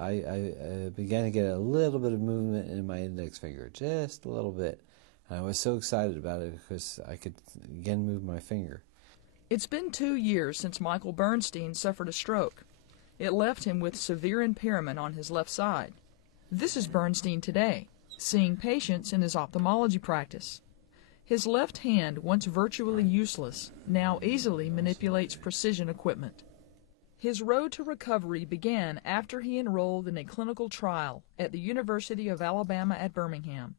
I began to get a little bit of movement in my index finger, just a little bit. And I was so excited about it because I could again move my finger. It's been 2 years since Michael Bernstein suffered a stroke. It left him with severe impairment on his left side. This is Bernstein today, seeing patients in his ophthalmology practice. His left hand, once virtually useless, now easily manipulates precision equipment. His road to recovery began after he enrolled in a clinical trial at the University of Alabama at Birmingham,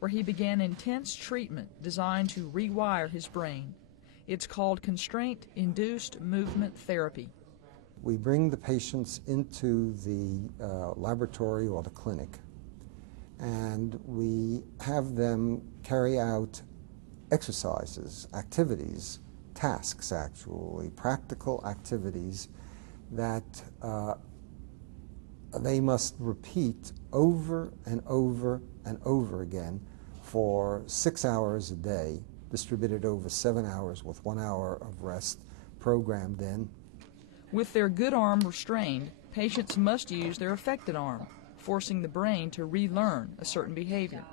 where he began intense treatment designed to rewire his brain. It's called constraint-induced movement therapy. We bring the patients into the laboratory or the clinic, and we have them carry out exercises, activities, tasks actually, practical activities that they must repeat over and over and over again for 6 hours a day, distributed over 7 hours with 1 hour of rest programmed in. With their good arm restrained, patients must use their affected arm, forcing the brain to relearn a certain behavior.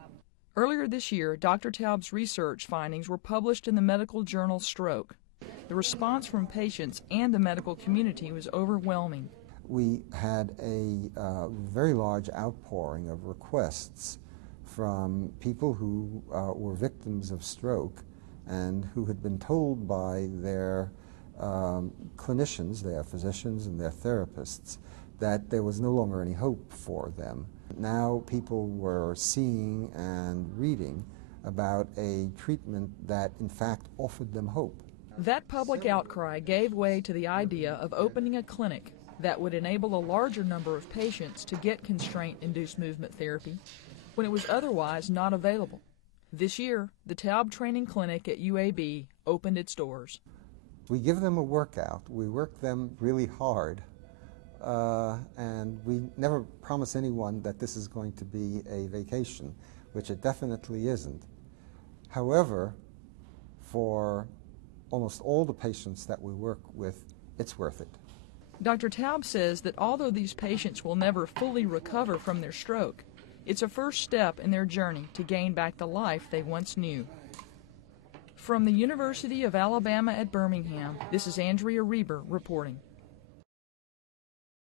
Earlier this year, Dr. Taub's research findings were published in the medical journal Stroke. The response from patients and the medical community was overwhelming. We had a very large outpouring of requests from people who were victims of stroke and who had been told by their clinicians, their physicians and their therapists, that there was no longer any hope for them. Now people were seeing and reading about a treatment that in fact offered them hope. That public outcry gave way to the idea of opening a clinic that would enable a larger number of patients to get constraint-induced movement therapy when it was otherwise not available. This year, the Taub Training Clinic at UAB opened its doors. We give them a workout. We work them really hard. And we never promise anyone that this is going to be a vacation, which it definitely isn't. However, for almost all the patients that we work with, it's worth it. Dr. Taub says that although these patients will never fully recover from their stroke, it's a first step in their journey to gain back the life they once knew. From the University of Alabama at Birmingham, this is Andrea Reber reporting.